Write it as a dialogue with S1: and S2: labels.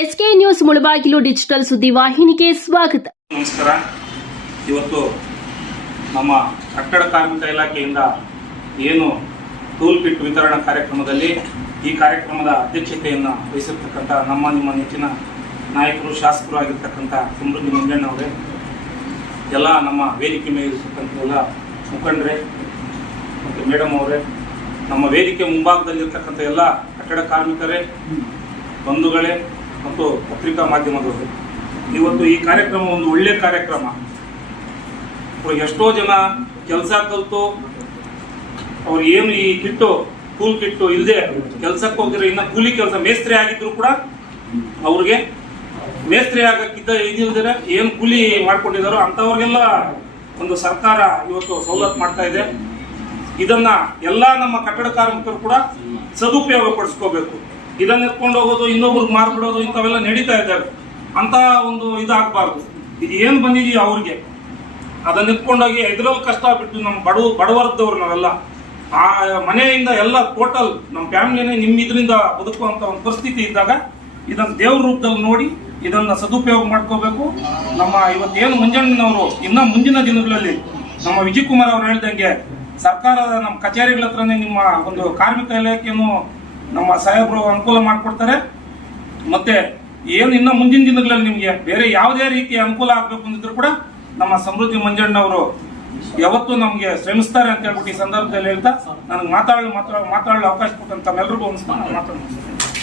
S1: SK news Mulbagal digital ಸುದ್ದಿ ವಾಹಿನಿಗೆ ಸ್ವಾಗತ.
S2: ನಮಸ್ಕಾರ. ಇವತ್ತು ನಮ್ಮ ಕಟ್ಟಡ ಕಾರ್ಮಿಕ ಇಲಾಖೆಯಿಂದ ಏನು ಟೂಲ್ ಕಿಟ್ ವಿತರಣಾ ಕಾರ್ಯಕ್ರಮದಲ್ಲಿ ಈ ಕಾರ್ಯಕ್ರಮದ ಅಧ್ಯಕ್ಷತೆಯನ್ನು ವಹಿಸಿರ್ತಕ್ಕಂಥ ನಮ್ಮ ನಿಮ್ಮ ನೆಚ್ಚಿನ ನಾಯಕರು, ಶಾಸಕರು ಆಗಿರ್ತಕ್ಕಂಥ ಸಮೃದ್ಧಿ ಮಂಜಣ್ಣವರೇ ಎಲ್ಲ ನಮ್ಮ ವೇದಿಕೆ ಮೇಲೆ ಎಲ್ಲ ಮುಖಂಡರೇ ಮತ್ತು ಮೇಡಮ್ ಅವರೇ, ನಮ್ಮ ವೇದಿಕೆ ಮುಂಭಾಗದಲ್ಲಿರ್ತಕ್ಕಂಥ ಎಲ್ಲ ಕಟ್ಟಡ ಕಾರ್ಮಿಕರೇ, ಬಂಧುಗಳೇ ಮತ್ತು ಪತ್ರಿಕಾ ಮಾಧ್ಯಮದವರು. ಇವತ್ತು ಈ ಕಾರ್ಯಕ್ರಮ ಒಂದು ಒಳ್ಳೆ ಕಾರ್ಯಕ್ರಮ. ಎಷ್ಟೋ ಜನ ಕೆಲಸ ಕಲಿತು, ಅವ್ರು ಏನು ಈ ಕಿಟ್ಟು, ಕೂಲ್ ಕಿಟ್ಟು ಇಲ್ಲದೆ ಕೆಲಸಕ್ಕೆ ಹೋಗಿರೋ ಇನ್ನ ಕೂಲಿ ಕೆಲಸ ಮೇಸ್ತ್ರಿ ಆಗಿದ್ರು ಕೂಡ ಅವ್ರಿಗೆ ಮೇಸ್ತ್ರಿ ಆಗಕ್ಕಿದ್ದ ಇದಿಲ್ದಿರ ಏನು ಕೂಲಿ ಮಾಡ್ಕೊಂಡಿದಾರೋ ಅಂಥವ್ರಿಗೆಲ್ಲ ಒಂದು ಸರ್ಕಾರ ಇವತ್ತು ಸವಲತ್ತು ಮಾಡ್ತಾ ಇದೆ. ಇದನ್ನ ಎಲ್ಲ ನಮ್ಮ ಕಟ್ಟಡ ಕಾರ್ಮಿಕರು ಕೂಡ ಸದುಪಯೋಗ ಪಡಿಸ್ಕೋಬೇಕು. ಇದನ್ನ ಎತ್ಕೊಂಡು ಹೋಗೋದು, ಇನ್ನೊಬ್ರಿಗೆ ಮಾರ್ಬಿಡೋದು ಇಂಥವೆಲ್ಲ ನಡೀತಾ ಇದ್ದಾರೆ ಅಂತ ಒಂದು ಇದಾಗಬಾರ್ದು. ಇದು ಏನು ಬಂದಿದೆಯೋ ಅವ್ರಿಗೆ. ಅದನ್ನ ಎತ್ಕೊಂಡೋಗಿ ಎದುರಲ್ಲಿ ಕಷ್ಟ ಬಿಟ್ಟು ನಮ್ಮ ಬಡವ, ಬಡವರ್ದವ್ರು ನಾವೆಲ್ಲ, ಆ ಮನೆಯಿಂದ ಎಲ್ಲ ಟೋಟಲ್ ನಮ್ಮ ಫ್ಯಾಮಿಲಿನೇ ನಿಮ್ಮ ಇದರಿಂದ ಬದುಕುವಂತ ಒಂದು ಪರಿಸ್ಥಿತಿ ಇದ್ದಾಗ ಇದನ್ನ ದೇವ್ರ ರೂಪದಲ್ಲಿ ನೋಡಿ ಇದನ್ನ ಸದುಪಯೋಗ ಮಾಡ್ಕೋಬೇಕು. ನಮ್ಮ ಇವತ್ತೇನು ಮುಂಜಾನೆನವರು, ಇನ್ನ ಮುಂದಿನ ದಿನಗಳಲ್ಲಿ ನಮ್ಮ ವಿಜಯ್ ಕುಮಾರ್ ಅವ್ರು ಹೇಳಿದಂಗೆ ಸರ್ಕಾರದ ನಮ್ಮ ಕಚೇರಿಗಳ ಹತ್ರನೇ ನಿಮ್ಮ ಒಂದು ಕಾರ್ಮಿಕ ಇಲಾಖೆಯನ್ನು ನಮ್ಮ ಸಾಹೇಬರು ಅನುಕೂಲ ಮಾಡಿಕೊಡ್ತಾರೆ. ಮತ್ತೆ ಏನು ಇನ್ನು ಮುಂದಿನ ದಿನಗಳಲ್ಲಿ ನಿಮಗೆ ಬೇರೆ ಯಾವುದೇ ರೀತಿಯ ಅನುಕೂಲ ಆಗಬೇಕು ಅಂದಿದ್ರು ಕೂಡ ನಮ್ಮ ಸಮೃದ್ಧಿ ಮಂಜಣ್ಣವರು ಯಾವತ್ತೂ ನಮಗೆ ಶ್ರಮಿಸ್ತಾರೆ ಅಂತ ಹೇಳ್ಬಿಟ್ಟು ಈ ಸಂದರ್ಭದಲ್ಲಿ ಹೇಳ್ತಾ, ನನಗೆ ಮಾತಾಡಲು ಮಾತಾಡಲು ಅವಕಾಶ ಕೊಟ್ಟಂತ ತಮ್ಮೆಲ್ಲರಿಗೂ ಒಂದು ಮಾತಾಡ್ತೀನಿ.